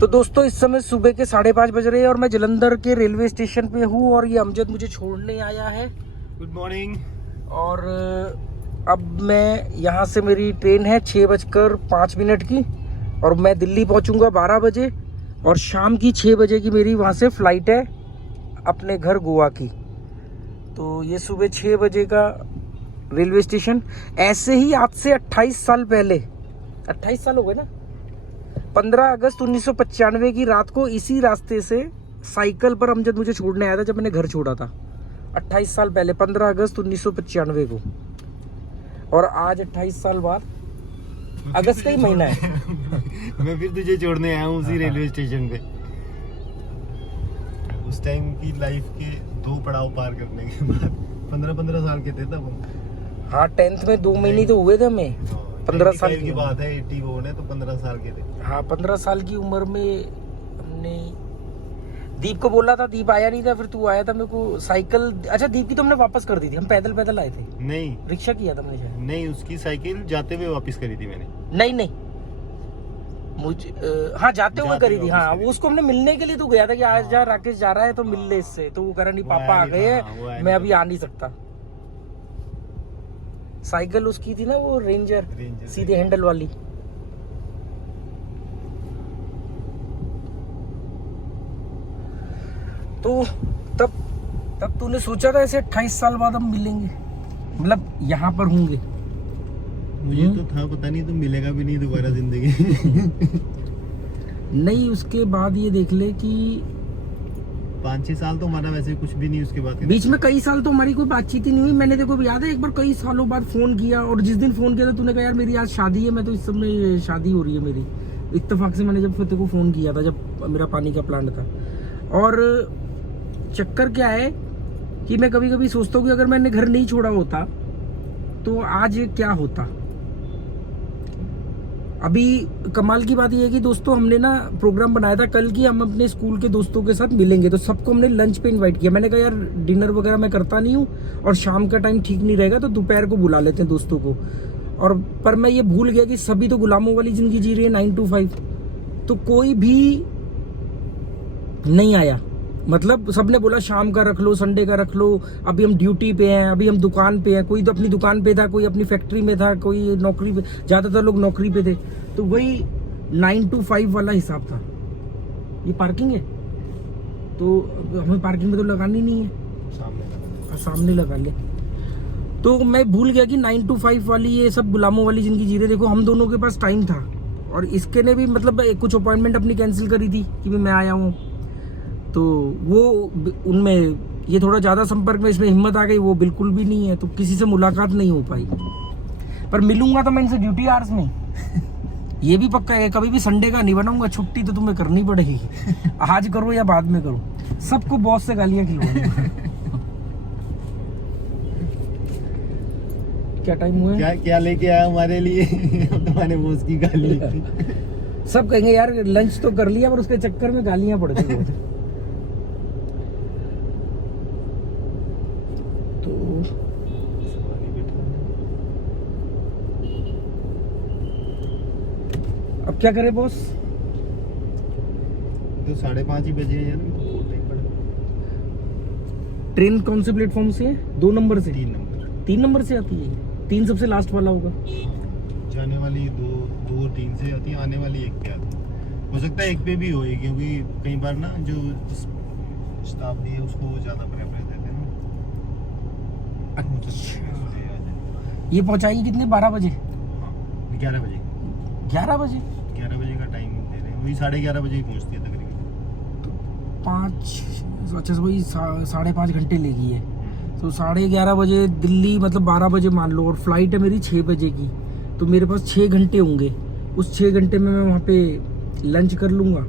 तो दोस्तों इस समय सुबह के 5:30 बज रहे हैं और मैं जलंधर के रेलवे स्टेशन पे हूँ और ये अमजद मुझे छोड़ने आया है। Good morning. और अब मैं यहाँ से मेरी ट्रेन है 6:05 की और मैं दिल्ली पहुँचूँगा 12 बजे और शाम की 6 बजे की मेरी वहाँ से फ़्लाइट है अपने घर गोवा की। तो ये सुबह 6 बजे का रेलवे स्टेशन। ऐसे ही आज से 28 साल पहले, 28 साल हो गए ना, 15 अगस्त 1995 की रात को इसी रास्ते से साइकिल पर अमजद मुझे छोड़ने आया था जब मैंने घर छोड़ा था। 28 साल पहले 15 अगस्त 1995 को। और आज 28 साल बाद अगस्त का ही महीना है। मैं फिर तुझे छोड़ने आया हूँ उसी रेलवे स्टेशन पे। उस टाइम की लाइफ के 2 पड़ाव पार करने के बाद 15 साल के थे तब हम। हाँ 10th में 2 महीने तो हुए थे हमें। 15 साल की बात है, 81 है तो 15 साल के थे। हाँ 15 साल की उम्र में हमने दीप को बोला था, दीप आया नहीं था, फिर तू आया था। मेरे को साइकिल, अच्छा दीप की तो हमने वापस कर दी थी, हम पैदल पैदल आए थे। नहीं, रिक्शा किया था हमने शायद। नहीं, उसकी साइकिल जाते हुए वापस करी थी मैंने। नहीं मुझे हाँ जाते हुए करी थी। हाँ वो उसको हमने मिलने के लिए तो गया था कि आज जा राकेश जा रहा है तो मिल ले इससे, तो वो कह रहा नहीं पापा आ गए हैं, मैं अभी आ नहीं सकता। साइकिल उसकी थी ना वो रेंजर सीधे हैंडल वाली। तो तब तूने सोचा था ऐसे 28 साल बाद हम मिलेंगे, मतलब यहाँ पर होंगे? मुझे तो था पता नहीं, तो मिलेगा भी नहीं दोबारा जिंदगी। नहीं, उसके बाद ये देख ले कि 5-6 साल तो हमारा वैसे कुछ भी नहीं। उसके बाद बीच में कई साल तो हमारी कोई बातचीत ही नहीं हुई। मैंने देखो याद है एक बार कई सालों बाद फोन किया और जिस दिन फोन किया था तूने कहा यार मेरी आज शादी है, मैं तो इस समय शादी हो रही है मेरी। इत्तेफाक से मैंने जब तेरे को फोन किया था जब मेरा पानी का प्लांट था। और चक्कर क्या है कि मैं कभी कभी सोचता हूँ कि अगर मैंने घर नहीं छोड़ा होता तो आज क्या होता। अभी कमाल की बात यह है कि दोस्तों हमने ना प्रोग्राम बनाया था कल की हम अपने स्कूल के दोस्तों के साथ मिलेंगे, तो सबको हमने लंच पे इनवाइट किया। मैंने कहा यार डिनर वगैरह मैं करता नहीं हूँ और शाम का टाइम ठीक नहीं रहेगा तो दोपहर को बुला लेते हैं दोस्तों को। और पर मैं ये भूल गया कि सभी तो गुलामों वाली जिंदगी जी रही है 9 to 5, तो कोई भी नहीं आया। मतलब सबने बोला शाम का रख लो, संडे का रख लो, अभी हम ड्यूटी पे हैं, अभी हम दुकान पे हैं। कोई तो अपनी दुकान पे था, कोई अपनी फैक्ट्री में था, कोई नौकरी पे, ज्यादातर लोग नौकरी पे थे। तो वही 9 to 5 वाला हिसाब था। ये पार्किंग है तो हमें पार्किंग में तो लगानी नहीं है, सामने लगा ले। तो मैं भूल गया कि 9 to 5 वाली ये सब गुलामों वाली जिंदगी जी रहे। देखो हम दोनों के पास टाइम था और इसके ने भी मतलब कुछ अपॉइंटमेंट अपनी कैंसिल करी थी कि मैं आया हूँ, तो वो उनमें ये थोड़ा ज़्यादा संपर्क में इसमें हिम्मत आ गई, वो बिल्कुल भी नहीं है, तो किसी से मुलाकात नहीं हो पाई। पर मिलूंगा तो मैं इनसे ड्यूटी आवर्स में। ये भी पक्का है कभी भी संडे का नहीं बनाऊंगा, छुट्टी तो तुम्हें करनी पड़ेगी। आज करो या बाद में करो, सबको बॉस से गालियां खिलवाऊंगा। क्या टाइम हुआ है? क्या लेके आया हमारे लिए? तुम्हारे बॉस की गाली। सब कहेंगे यार लंच तो कर लिया पर उसके चक्कर में गालियां पड़ गई। अब क्या करे बॉस? तो 5:30 ही बजे यार, ट्रेन कौन से प्लेटफॉर्म से है? 2 नंबर से? 3 नंबर से आती है। 3 सबसे लास्ट वाला होगा। जाने वाली 2 3 से आती है, आने वाली 1 पे आती है। हो सकता है 1 पे भी होए, क्योंकि कई बार ना जो शताब्दी है उसको ज्यादा प्रेफरेंस देते हैं ना। अच्छा, ये पहुंचाएगी कितने? 12 बजे? 11 बजे 11 बजे 11 बजे का टाइम दे रहे हैं। वही 11:30 बजे ही पहुंचती है तकरीबन। तो 5, अच्छा वही 5.5 घंटे लेगी है। तो 11:30 बजे दिल्ली, मतलब 12 बजे मान लो, और फ्लाइट है मेरी 6 बजे की, तो मेरे पास 6 घंटे होंगे। उस 6 घंटे में मैं वहाँ पे लंच कर लूँगा।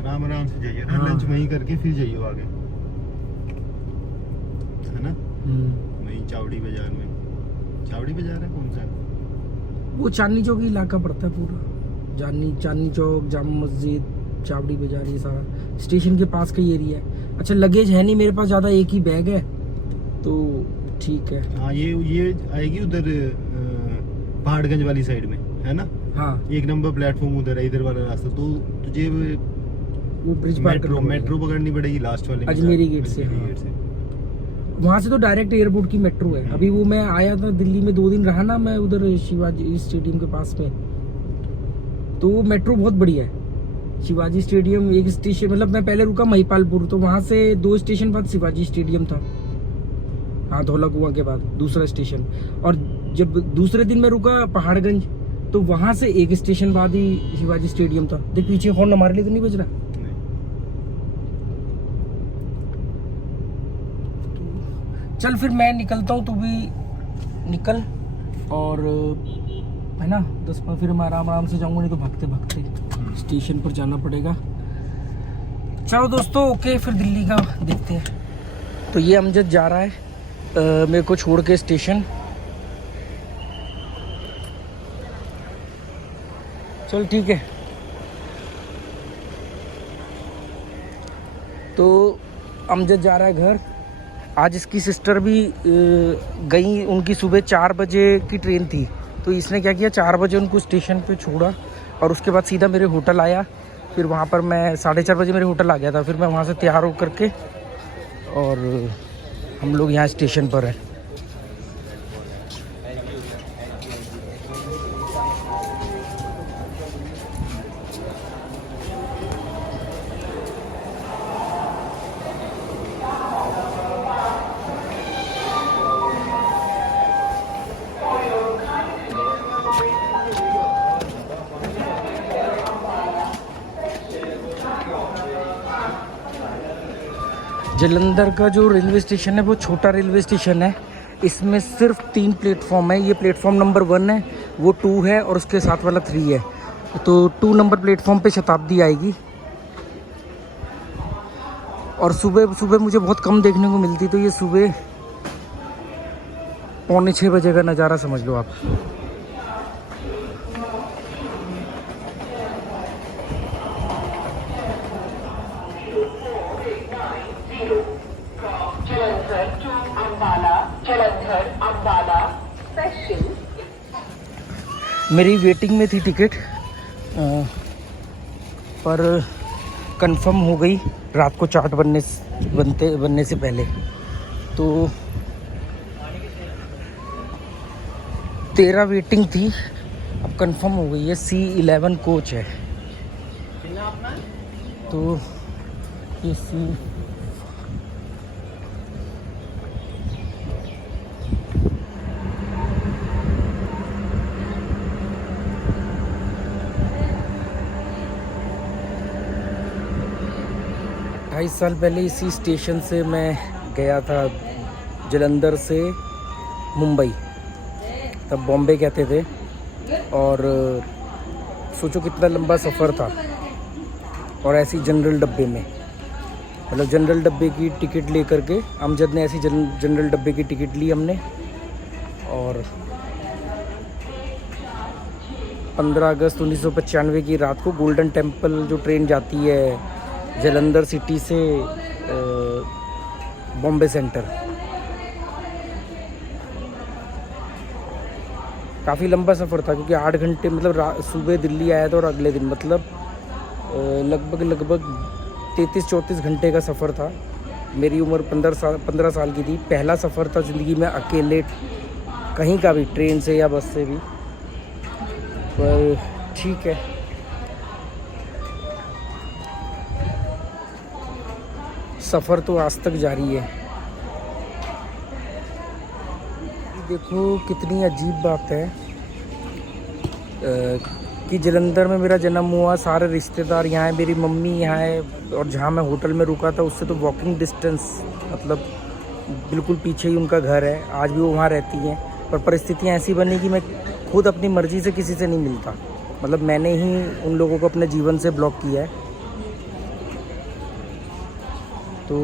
आराम से जाइए ना। हाँ। लंच वहीं करके फिर जाइए आगे, है ना? वहीं चावड़ी बाजार में। चावड़ी बाजार है कौन सा? वो चांदनी चौक इलाका पड़ता है पूरा। चांदनी चौक, जामा मस्जिद, चावड़ी बाजार, ये सारा स्टेशन के पास का ही एरिया है। अच्छा लगेज है नहीं मेरे पास ज़्यादा, एक ही बैग है तो ठीक है। हाँ ये आएगी उधर पहाड़गंज वाली साइड में, है ना? हाँ 1 नंबर प्लेटफॉर्म उधर है, इधर वाला रास्ता। तो तुझे वो ब्रिज पार करना मेट्रो पकड़नी पड़ेगी लास्ट वाले में, अजमेरी गेट से, अजमेरी हाँ। गेट से। वहाँ से तो डायरेक्ट एयरपोर्ट की मेट्रो है। अभी वो मैं आया था दिल्ली में 2 दिन रहा ना मैं उधर शिवाजी स्टेडियम के पास में, तो वो मेट्रो बहुत बढ़िया है। शिवाजी स्टेडियम एक स्टेशन, मतलब मैं पहले रुका महिपालपुर, तो वहाँ से 2 स्टेशन बाद शिवाजी स्टेडियम था, हाँ धौला कुआं के बाद दूसरा स्टेशन। और जब दूसरे दिन मैं रुका पहाड़गंज, तो वहाँ से 1 स्टेशन बाद ही शिवाजी स्टेडियम था। देख पीछे हॉर्न हमारे लिए तो नहीं बज रहा। चल फिर मैं निकलता हूँ, तू भी निकल, और है ना 10 फिर मैं आराम आराम से जाऊँगा, नहीं तो भागते भागते स्टेशन पर जाना पड़ेगा। चलो दोस्तों, ओके फिर दिल्ली का देखते हैं। तो ये अमजद जा रहा है मेरे को छोड़ के स्टेशन। चल ठीक है। तो अमजद जा रहा है घर। आज इसकी सिस्टर भी गई, उनकी सुबह 4 बजे की ट्रेन थी, तो इसने क्या किया 4 बजे उनको स्टेशन पे छोड़ा और उसके बाद सीधा मेरे होटल आया। फिर वहाँ पर मैं 4:30 बजे मेरे होटल आ गया था। फिर मैं वहाँ से तैयार होकर के और हम लोग यहाँ स्टेशन पर हैं। जालंधर का जो रेलवे स्टेशन है वो छोटा रेलवे स्टेशन है। इसमें सिर्फ 3 प्लेटफॉर्म है। ये प्लेटफॉर्म नंबर 1 है, वो 2 है और उसके साथ वाला 3 है। तो 2 नंबर प्लेटफॉर्म पे शताब्दी आएगी। और सुबह सुबह मुझे बहुत कम देखने को मिलती, तो ये सुबह 5:45 बजे का नज़ारा समझ लो आप। मेरी वेटिंग में थी टिकट, पर कंफर्म हो गई रात को चार्ट बनने से पहले। तो 13 वेटिंग थी, अब कंफर्म हो गई है। C11 कोच है। तो ये ढाई साल पहले इसी स्टेशन से मैं गया था जालंधर से मुंबई, तब बॉम्बे कहते थे। और सोचो कितना लंबा सफ़र था, और ऐसी जनरल डब्बे में, मतलब जनरल डब्बे की टिकट ले करके अमजद ने ऐसी जनरल डब्बे की टिकट ली हमने। और 15 अगस्त 1995 की रात को गोल्डन टेम्पल जो ट्रेन जाती है जालंधर सिटी से बॉम्बे सेंटर, काफ़ी लंबा सफ़र था क्योंकि 8 घंटे, मतलब सुबह दिल्ली आया था और अगले दिन, मतलब लगभग 33-34 घंटे का सफ़र था। मेरी उम्र 15 साल की थी। पहला सफ़र था ज़िंदगी में अकेले कहीं का भी, ट्रेन से या बस से भी। पर ठीक है, सफ़र तो आज तक जारी है। देखो कितनी अजीब बात है कि जालंधर में मेरा जन्म हुआ, सारे रिश्तेदार यहाँ हैं, मेरी मम्मी यहाँ है, और जहाँ मैं होटल में रुका था उससे तो वॉकिंग डिस्टेंस, मतलब बिल्कुल पीछे ही उनका घर है। आज भी वो वहाँ रहती हैं, पर परिस्थितियाँ ऐसी बनी कि मैं खुद अपनी मर्ज़ी से किसी से नहीं मिलता। मतलब मैंने ही उन लोगों को अपने जीवन से ब्लॉक किया है। तो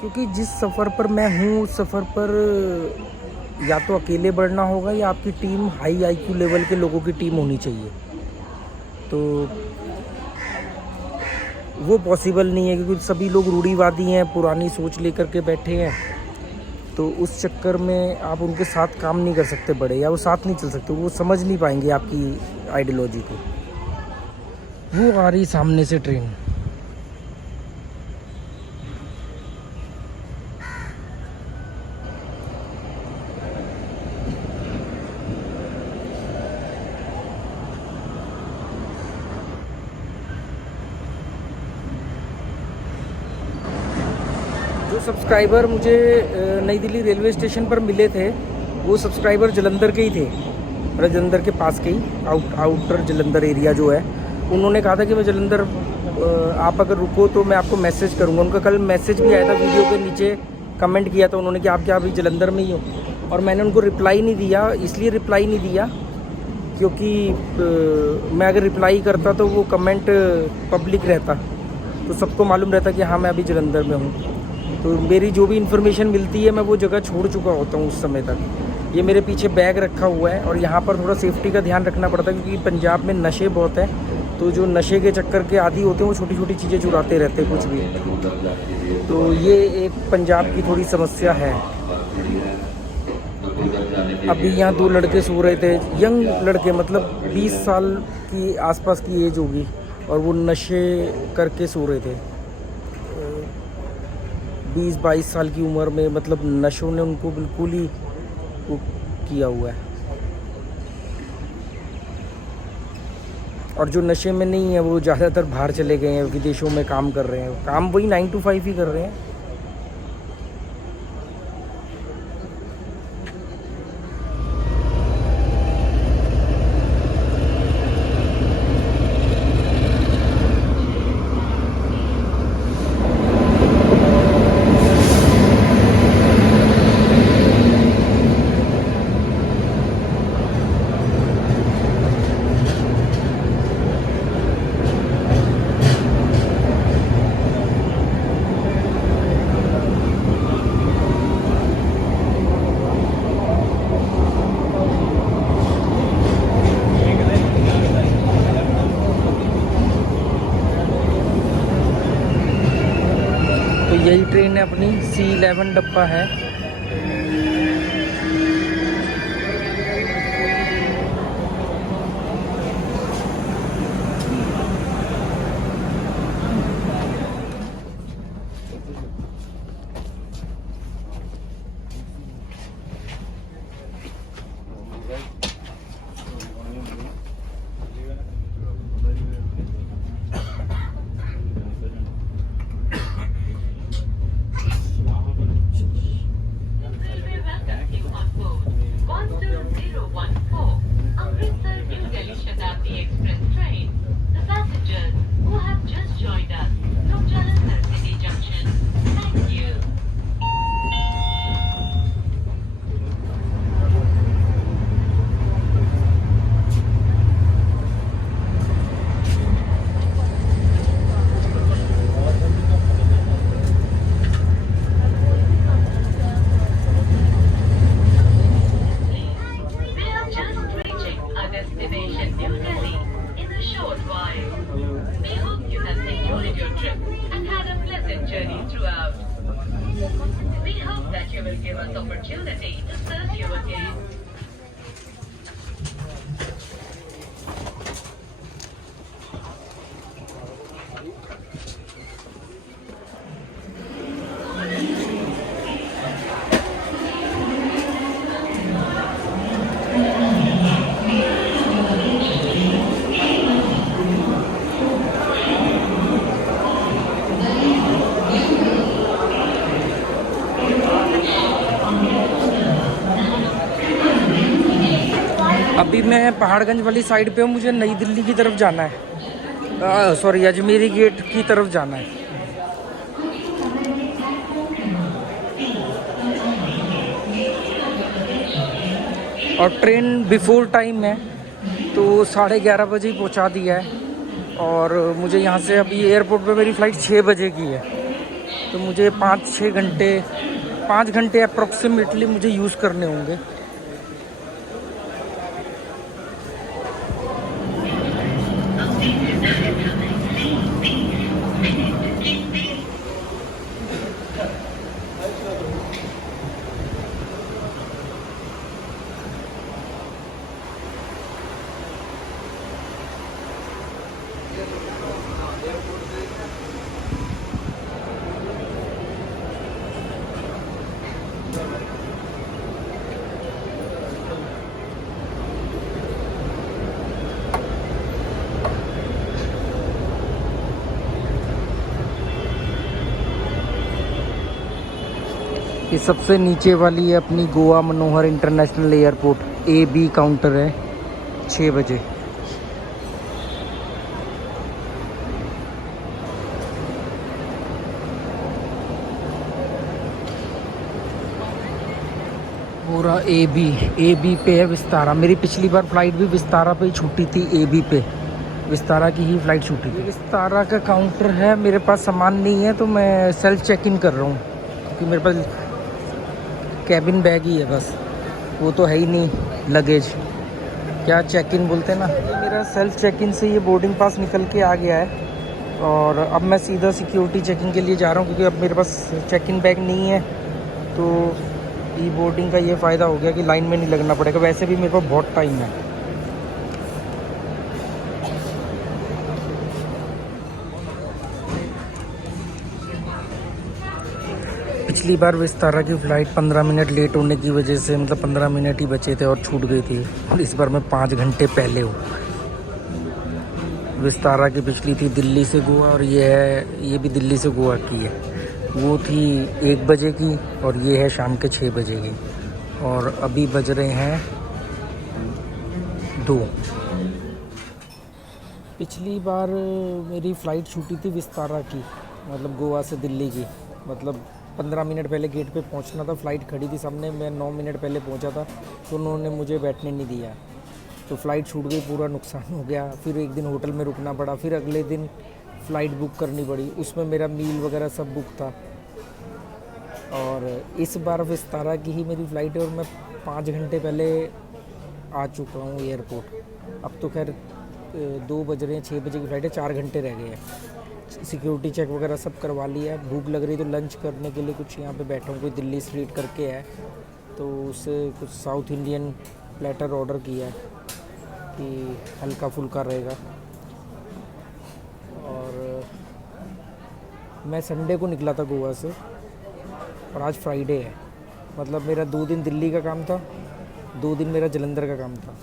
क्योंकि जिस सफ़र पर मैं हूँ उस सफ़र पर या तो अकेले बढ़ना होगा या आपकी टीम हाई IQ लेवल के लोगों की टीम होनी चाहिए। तो वो पॉसिबल नहीं है क्योंकि सभी लोग रूढ़िवादी हैं, पुरानी सोच लेकर के बैठे हैं। तो उस चक्कर में आप उनके साथ काम नहीं कर सकते बड़े, या वो साथ नहीं चल सकते, वो समझ नहीं पाएंगे आपकी आइडियोलॉजी को। वो आ रही सामने से ट्रेन। जो सब्सक्राइबर मुझे नई दिल्ली रेलवे स्टेशन पर मिले थे, वो सब्सक्राइबर जलंधर के ही थे, मतलब जलंधर के पास के ही, आउटर जलंधर एरिया जो है। उन्होंने कहा था कि मैं जलंधर, आप अगर रुको तो मैं आपको मैसेज करूँगा। उनका कल मैसेज भी आया था, वीडियो के नीचे कमेंट किया था उन्होंने कि आप क्या अभी जलंधर में ही हो, और मैंने उनको रिप्लाई नहीं दिया। इसलिए रिप्लाई नहीं दिया क्योंकि मैं अगर रिप्लाई करता तो वो कमेंट पब्लिक रहता, तो सबको मालूम रहता कि हाँ मैं अभी जलंधर में हूँ। तो मेरी जो भी इन्फॉर्मेशन मिलती है मैं वो जगह छोड़ चुका होता हूँ उस समय तक। ये मेरे पीछे बैग रखा हुआ है, और यहाँ पर थोड़ा सेफ्टी का ध्यान रखना पड़ता है क्योंकि पंजाब में नशे बहुत है। तो जो नशे के चक्कर के आदी होते हैं वो छोटी छोटी चीज़ें चुराते रहते हैं कुछ भी। तो ये एक पंजाब की थोड़ी समस्या है। अभी यहाँ 2 लड़के सो रहे थे, यंग लड़के, मतलब 20 साल की आसपास की एज होगी, और वो नशे करके सो रहे थे। 20-22 साल की उम्र में, मतलब नशों ने उनको बिल्कुल ही वो किया हुआ है। और जो नशे में नहीं है वो ज़्यादातर बाहर चले गए हैं, विदेशों में काम कर रहे हैं। काम वही 9 to 5 ही कर रहे हैं। तो यही ट्रेन है अपनी, C11 डब्बा है। अभी मैं पहाड़गंज वाली साइड पे हूँ, मुझे नई दिल्ली की तरफ जाना है, सॉरी अजमेरी गेट की तरफ जाना है। और ट्रेन बिफोर टाइम है, तो 11:30 बजे ही पहुँचा दिया है। और मुझे यहाँ से अभी एयरपोर्ट पे मेरी फ़्लाइट 6 बजे की है, तो मुझे 5 घंटे अप्रॉक्सीमेटली मुझे यूज़ करने होंगे। ये सबसे नीचे वाली है अपनी गोवा मनोहर इंटरनेशनल एयरपोर्ट, AB काउंटर है 6 बजे। पूरा AB पे है विस्तारा। मेरी पिछली बार फ्लाइट भी विस्तारा पे ही छूटी थी, AB पे विस्तारा की ही फ्लाइट छूटी थी। विस्तारा का काउंटर है, मेरे पास सामान नहीं है तो मैं सेल्फ चेक इन कर रहा हूँ क्योंकि मेरे पास कैबिन बैग ही है बस, वो तो है ही नहीं लगेज। क्या चेक इन बोलते हैं ना। मेरा सेल्फ चेक इन से ये बोर्डिंग पास निकल के आ गया है और अब मैं सीधा सिक्योरिटी चेकिंग के लिए जा रहा हूँ क्योंकि अब मेरे पास चेक इन बैग नहीं है। तो ई बोर्डिंग का ये फ़ायदा हो गया कि लाइन में नहीं लगना पड़ेगा, वैसे भी मेरे पास बहुत टाइम है। पिछली बार विस्तारा की फ़्लाइट 15 मिनट लेट होने की वजह से, मतलब 15 मिनट ही बचे थे और छूट गई थी, और इस बार मैं 5 घंटे पहले हूँ। विस्तारा की पिछली थी दिल्ली से गोवा और ये भी दिल्ली से गोवा की है। वो थी 1 बजे की और ये है शाम के 6 बजे की, और अभी बज रहे हैं 2। पिछली बार मेरी फ़्लाइट छूटी थी विस्तारा की, मतलब गोवा से दिल्ली की, मतलब 15 मिनट पहले गेट पे पहुंचना था। फ़्लाइट खड़ी थी सामने, मैं 9 मिनट पहले पहुंचा था तो उन्होंने मुझे बैठने नहीं दिया, तो फ़्लाइट छूट गई, पूरा नुकसान हो गया। फिर एक दिन होटल में रुकना पड़ा, फिर अगले दिन फ़्लाइट बुक करनी पड़ी, उसमें मेरा मील वगैरह सब बुक था। और इस बार विस्तारा की ही मेरी फ़्लाइट है और मैं 5 घंटे पहले आ चुका हूँ एयरपोर्ट। अब तो खैर 2 बज रहे हैं, 6 बजे की फ़्लाइट है, 4 घंटे रह गए हैं। सिक्योरिटी चेक वगैरह सब करवा लिया है। भूख लग रही तो लंच करने के लिए कुछ यहाँ पे बैठा हूँ, कोई दिल्ली स्ट्रीट करके है तो उससे कुछ साउथ इंडियन प्लेटर ऑर्डर किया है कि हल्का फुल्का रहेगा। और मैं संडे को निकला था गोवा से और आज फ्राइडे है, मतलब मेरा 2 दिन दिल्ली का काम था, 2 दिन मेरा जलंधर का काम था।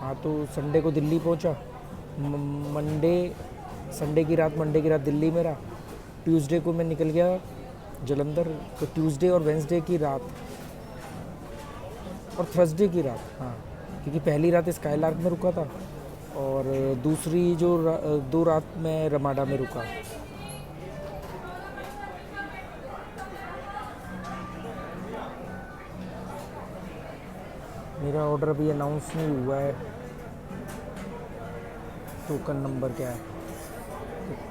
हाँ, तो संडे को दिल्ली पहुँचा, संडे की रात दिल्ली मेरा, ट्यूसडे को मैं निकल गया जलंधर। तो ट्यूसडे और वेंसडे की रात और थर्सडे की रात, हाँ, क्योंकि पहली रात स्काईलार्क में रुका था और दूसरी जो 2 रात में रमाडा में रुका। मेरा ऑर्डर अभी अनाउंस नहीं हुआ है। टोकन नंबर क्या है?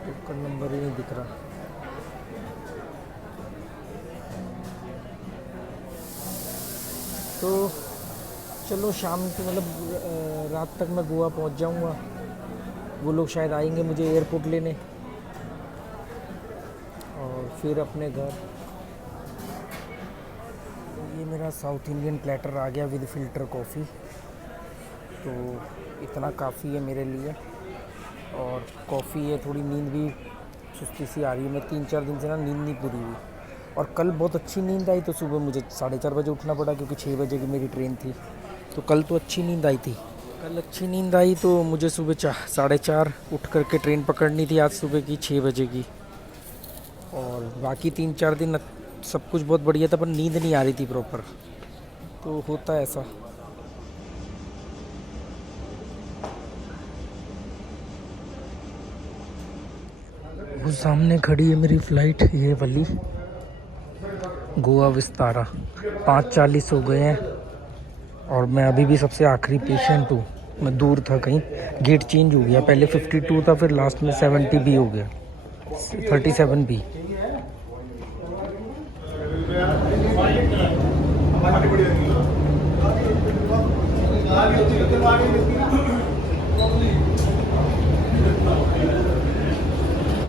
टोकन नंबर ही नहीं दिख रहा। तो चलो शाम को, मतलब रात तक मैं गोवा पहुंच जाऊंगा। वो लोग शायद आएंगे मुझे एयरपोर्ट लेने और फिर अपने घर। ये मेरा साउथ इंडियन प्लेटर आ गया विद फ़िल्टर कॉफ़ी, तो इतना काफ़ी है मेरे लिए। और कॉफ़ी है, थोड़ी नींद भी सुस्ती सी आ रही है। मैं 3-4 दिन से ना नींद नहीं पूरी हुई, और कल बहुत अच्छी नींद आई तो सुबह मुझे 4:30 बजे उठना पड़ा क्योंकि 6 बजे की मेरी ट्रेन थी। तो कल तो अच्छी नींद आई थी, तो मुझे सुबह 4:30 उठ करके ट्रेन पकड़नी थी आज सुबह की 6 बजे की। और बाकी 3-4 दिन सब कुछ बहुत बढ़िया था, पर नींद नहीं आ रही थी प्रॉपर, तो होता है ऐसा। वो सामने खड़ी है मेरी फ़्लाइट, ये वाली गोवा विस्तारा। 5:40 हो गए हैं और मैं अभी भी सबसे आखिरी पेशेंट हूँ। मैं दूर था कहीं, गेट चेंज हो गया, पहले 52 था, फिर लास्ट में 70 भी हो गया, 37 भी।